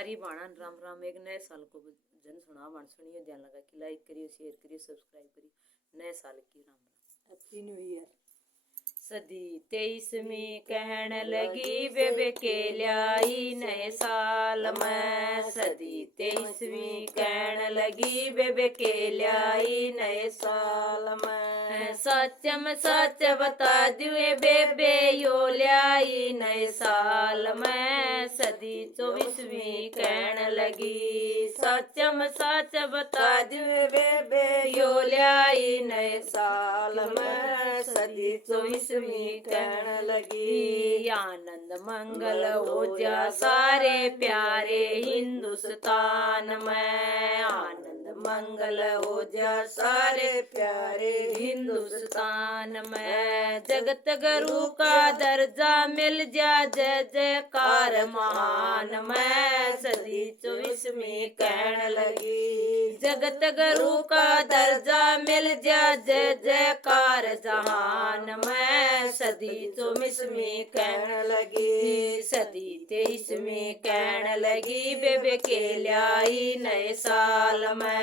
सारी बाणन राम राम। एक नए साल को जन सुना बाण सुनियो, ध्यान लगा कि लाइक करियो, शेयर करियो, सब्सक्राइब करियो। नए साल की Ram Ram, happy new year. सदी 23वीं कहन लगी बेबे के लाई नए साल में। सदी 23वीं कहन लगी बेबे के लाई नए साल में। सच में सच बता दिए बेबे यो लाई नए साल में। सदी 24वीं कहन लगी, सच में सच बता दिए बेबे यो लाई नए साल में। सदी 24वीं कहन लगी, आनंद मंगल हो जा सारे प्यारे हिंदुस्तान में। आनंद मंगल हो जा सारे प्यारे हिंदुस्तान में। जगत गुरु का दर्जा मिल जा, जय जयकार महान में। सदी 24वीं कहन लगी, जगत गुरु का दर्जा मिल जा, जय जयकार जहान में। सदी 24वीं कहन लगी, सदी 23वीं कहन लगी बेबे के लाई नए साल में।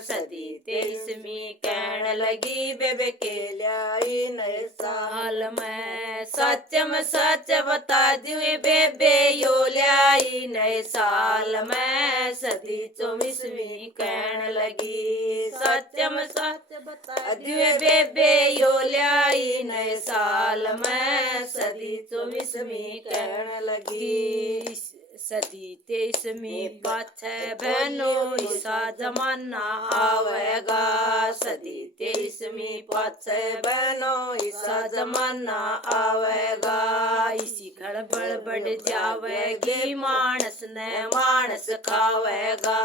सदी 23वीं कहन लगी बेबे के लाई नए साल में। सच में सच बता दिए बेबे यो लाई नए साल में। सदी 24वीं कहन लगी, सच में सच बता दिए बेबे यो लाई नए साल में। सदी 24वीं कहन लगी, सदी 23वीं पाछे बहनों ईसा जमाना आवेगा। सदी 23वीं पाछे बहनों ईसा जमाना आवेगा। इसी खड़बड़ बढ़ जावेगी, मानस ने मानस खावेगा।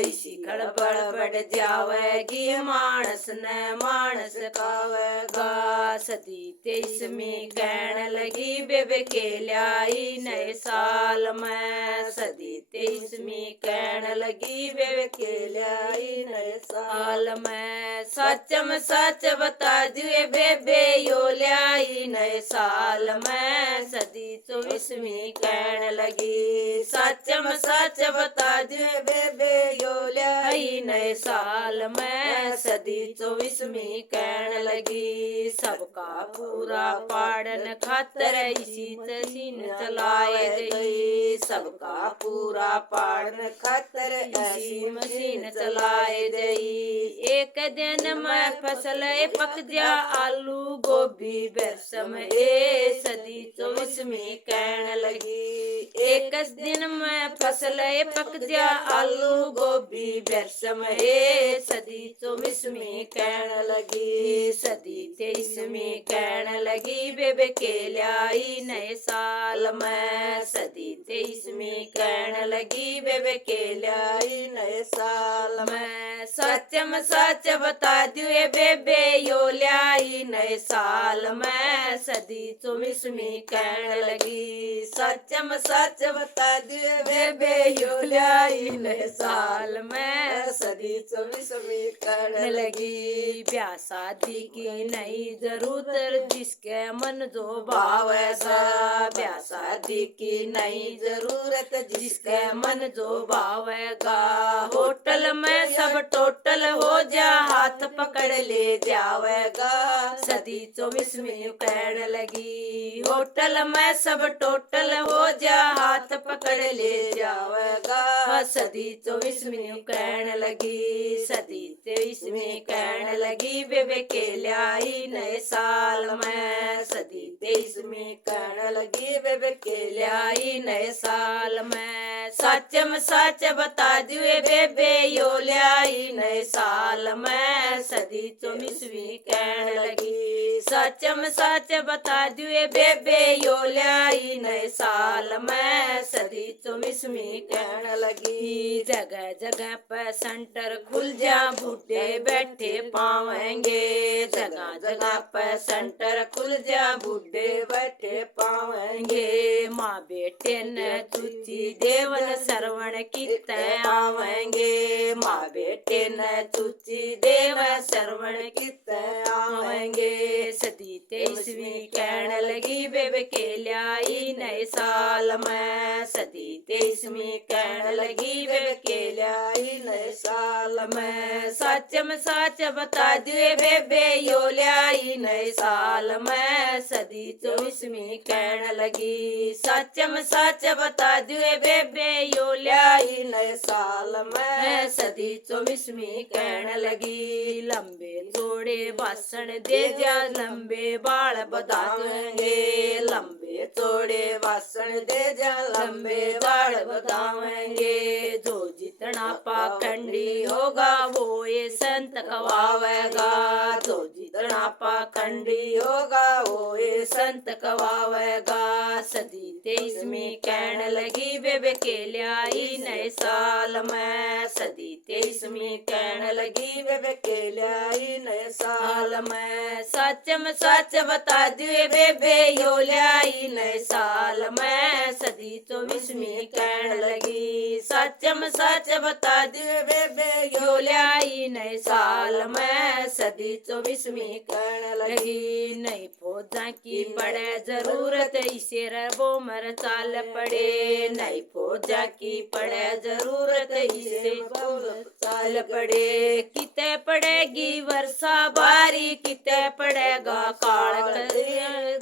इसी खड़बड़ बढ़ जावेगी, मानस ने मानस खावेगा। सदी 23वीं कहन लगी बेबे के लाई नए साल में। सदी 23वीं कहन लगी बेबे के लाई नए साल में। सच में सच बता दिए बेबे यो लाई नए साल में। सदी 24वीं कहन लगी, सच में सच बता दिए बेबे यो लाई नए साल में। सदी 24वीं कहन लगी, सबका पूरा पाड़न खातर इसी तसीन चलाए गई। सबका पूरा पाड़न खातर ऐसी मशीन चलाए गई। एक दिन में फसल पक जा, आलू गोभी बेरसम ए। सदी 24वीं कहन लगी, एक दिन में फसल पक जा, आलू गोभी बेरसम ए। सदी 24वीं कहन लगी, सदी 23वीं कहन लगी बेबे के लाई नए साल में। सदी 23वीं कहन लगी बेबे के लाई नए साल में। सच में सच बता दिए बेबे यो लाई नए साल में। सदी 24वीं कहन लगी, सच में सच बता दिए बेबे यो लाई नए साल में। सदी 24वीं कहन लगी, ब्याह शादी की नई जरूरत जिसके मन जो भावेगा। ब्याह शादी की नई जरूरत जिसके मन जो भावेगा। होटल में सब टोटल हो जा, हाथ पकड़ ले जावेगा। सदी 24वीं कहन लगी, होटल में सब टोटल हो जा, हाथ पकड़ ले जावेगा। सदी 24वीं कहन लगी, सदी 23वीं कहन लगी बेबे के लाई नए साल में। सदी 23वीं कहन लगी बेबे के लाई नए साल में। सच में सच बता दिए बेबे यो लाई नए साल में। सदी 24वीं कहन लगी, सच में सच बता दिए बेबे यो लाई नए साल में। सदी 24वीं कहन लगी, जगह जगह पर सेंटर खुल जा, बूढ़े बैठे पावेंगे। जगह जगह पर सेंटर खुल जा, बूढ़े बैठे पावेंगे। माँ बेटे ने चुची देवन श्रवण किते आवेंगे। माँ बेटे न चूची देव श्रवण किते आवेंगे। सदी 23वीं कहने लगी बेबे के ल्याई नए साल में। सदी 23वीं कहने लगी बेबे के ल्याई नए साल में। सच में सच बता दिए बेबे यो ल्याई नए साल में। सदी 24वीं कहने लगी सच में सच बता दिए बेबे यो ल्याई नए साल में। सदी 24वीं कहने लगी लंबे चौड़े भाषण दे जा लंबे बाल बतावेंगे। लंबे चौड़े भाषण दे जा लंबे बाल बतावेंगे। जो जितना पाखंडी होगा वो ये संत कवावेगा। जो जितना पाखंडी होगा वो ये संत कवावेगा। सदी 23वीं कहने लगी बेबे के ल्याई नए साल में। सदी 23वीं कहने लगी बेबे के ल्याई नए साल में। सच में सच बता दिए बेबे यो ल्याई नए साल में। सदी 24वीं कहने लगी सच में सच बता दिए बेबे यो ल्याई नए साल में। सदी 24वीं कहने लगी नई फौजा की पड़े जरूरत इसे रबो मर चाल पड़े। नई फौजा की पड़े जरूरत इसे चाल पड़े। किते पड़ेगी वर्षा बारी किते पड़ेगा काल।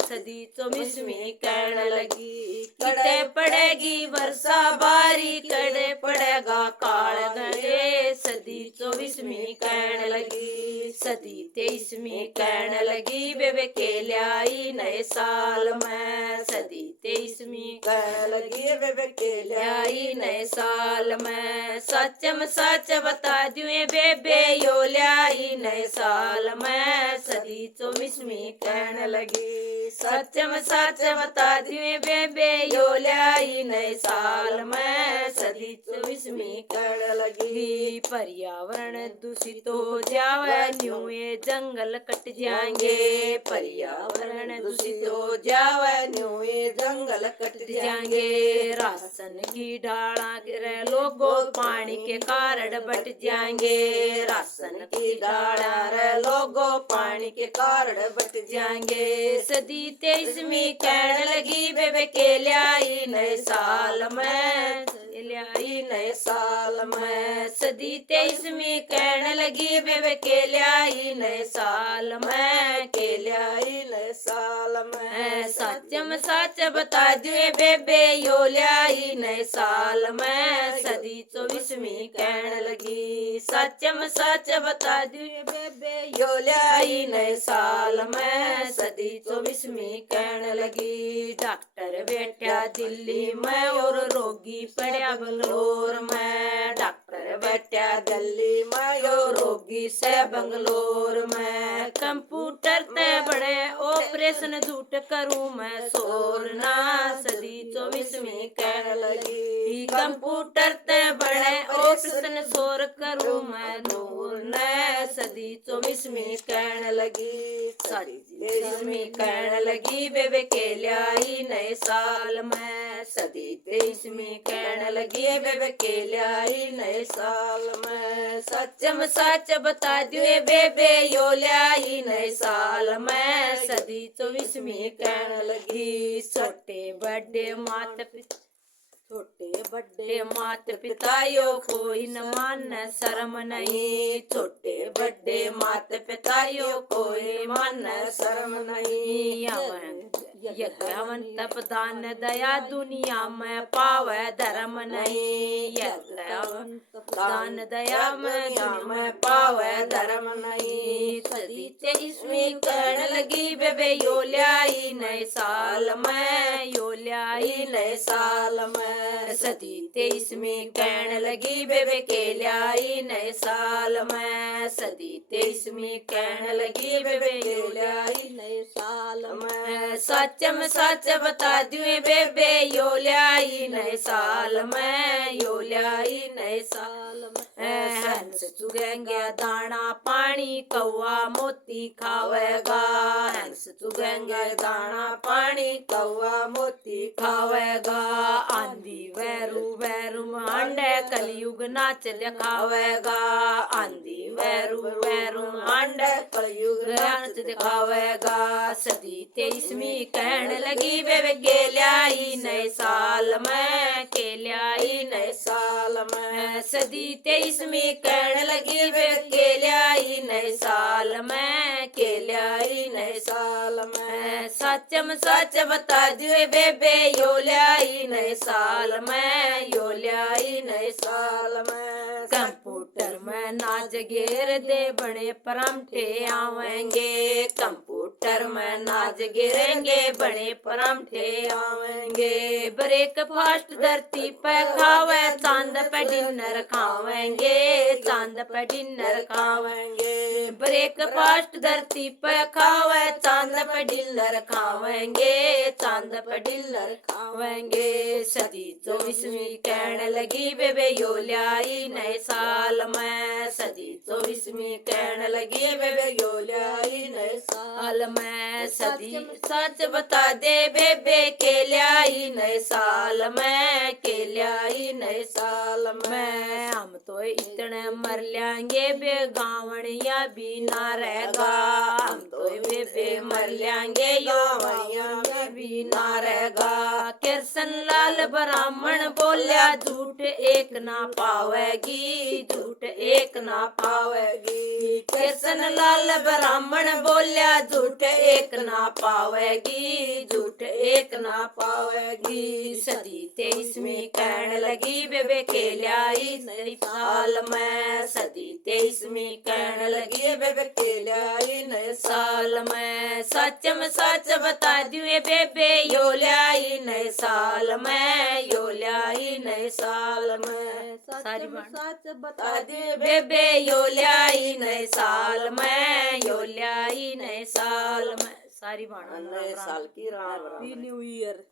सदी 24वीं कहने लगी किते पड़ेगी वर्षा बारी कड़े पड़ेगा काल गए। सदी 24वीं कहने लगी सदी 23वीं कहने लगी बेबे के ल्याई नए साल में। सदी 23वीं कहने लगी बेबे के ल्याई नए साल में। सच में सच बता दिए बेबे यो ल्याई नए साल में। सदी 24वीं कहने लगी सच में सच बता दिए बेबे यो ल्याई नए साल में। सदी 24वीं कहने लगी पर्यावरण दूषित हो जावे न्यू ये जंगल कट जाएंगे। पर्यावरण दूषित हो जावे न्यू ये जंगल कट जाएंगे। राशन की डाला गिरे लोगों पानी के कारण बट जाएंगे। राशन की डाला रे लोगों पानी के कारण बट जाएंगे। सदी 23वीं कहने लगी बेबे के ल्याई नए साल में। ल्याई नए साल में। सदी 23वीं कहने लगी बेबे के ल्याई नए साल में। के ल्याई नए साल में। सच में सच बता दिए बेबे यो ल्याई नए साल में। सदी 24वीं कहने लगी सच में सच बता दिए बेबे यो ल्याई नए साल में। सदी 24वीं कहने लगी डॉक्टर बैठा दिल्ली में और रोगी पड़ा बंगलोर में। डॉक्टर बैठा दिल्ली में और रोगी से बंगलोर में। कंप्यूटर ते बड़े ऑपरेशन झूठ करूं मैं शोर ना। सदी 24वीं कहने लगी कंप्यूटर ते बड़े ऑपरेशन शोर करूं मैं नूर न। सदी 24वीं कहने लगी सदी 23वीं कहने लगी बेबे के ल्याई नए साल में। सदी 23वीं कहने लगी बेबे के ल्याई नए साल में। सच में सच बता दिए बेबे यो ल्याई नए साल में। सदी 24वीं कहने लगी छोटे बड़े माता पिता छोटे बड़े माता पिता यो कोई न मान शर्म नहीं। छोटे बड़े माता पिता यो कोई मान शर्म नहीं। यज्ञवन तप दान दया दुनिया में पावे धर्म नहीं। यज्ञवन तप दान दया में दुनिया में पावे धर्म नहीं। सदी 23वीं कहने लगी बेबे यो ल्याई नए साल में। यो ल्याई नए साल में। सदी 23वीं कहने लगी बेबे के ल्याई नए साल में। सदी 23वीं कहने लगी बेबे के ल्याई नए साल में। सच में सच बता दिए बेबे यो ल्याई नए साल में। यो ल्याई नए नए साल में हंस चुगेंगे दाना पानी कौवा मोती खावेगा हंस चुगेंगे दाना पानी कौवा मोती खावेगा आंधी वैरू वैरू हांडे कलयुग नाच दिखावेगा आंधी वैरू वैरू हांडे कलयुग नाच दिखावेगा सदी 23वीं कहने लगी वे गेल्याई नए साल में केल्याई नए साल में सदी 23वीं कहने लगी वे केल्याई नए साल में केल्याई नए साल में सचम सच बता दिए बेबे यो ल्याई नए साल में यो ल्याई नए साल में कंप्यूटर में नाच घेर दे बड़े परमठे आवेंगे कंप्यूटर में नाच गिरेंगे बड़े परमठे आवेंगे ब्रेकफास्ट धरती पे खावे चांद पे डिनर खावेंगे चांद पे डिनर खावेंगे ब्रेकफास्ट धरती पे खावे चांद पे डिनर खावेंगे चांद पे डिनर खावेंगे सदी 24वीं कहने लगी बेबे यो ल्याई नए साल में सदी 24वीं कहने लगी बेबे यो ल्याई नए साल में सदी सच बता दे बेबे के ल्याई नए साल में के ल्याई नए साल में हम तो इतने मर लेंगे बे गावड़िया भी ना रहेगा हम तो बेबे मर लेंगे गावड़िया भी ना रहेगा कृष्ण लाल ब्राह्मण बोलिया झूठ एक ना पावेगी झूठ एक ना पावेगी कृष्ण लाल ब्राह्मण बोलिया झूठ एक ना पावेगी झूठ एक ना पावेगी सदी 23वीं कहने लगी बेबे के ल्याई नए साल में सदी 23वीं कहने लगी बेबे के ल्याई नए साल में सचम सच बता दिए बेबे यो ल्याई नए साल में यो ल्याई नए साल में सच बता दिए बेबे यो ल्याई नए साल में यो ल्याई नए साल में सारी बाणा नए साल की राम हैप्पी न्यू ईयर।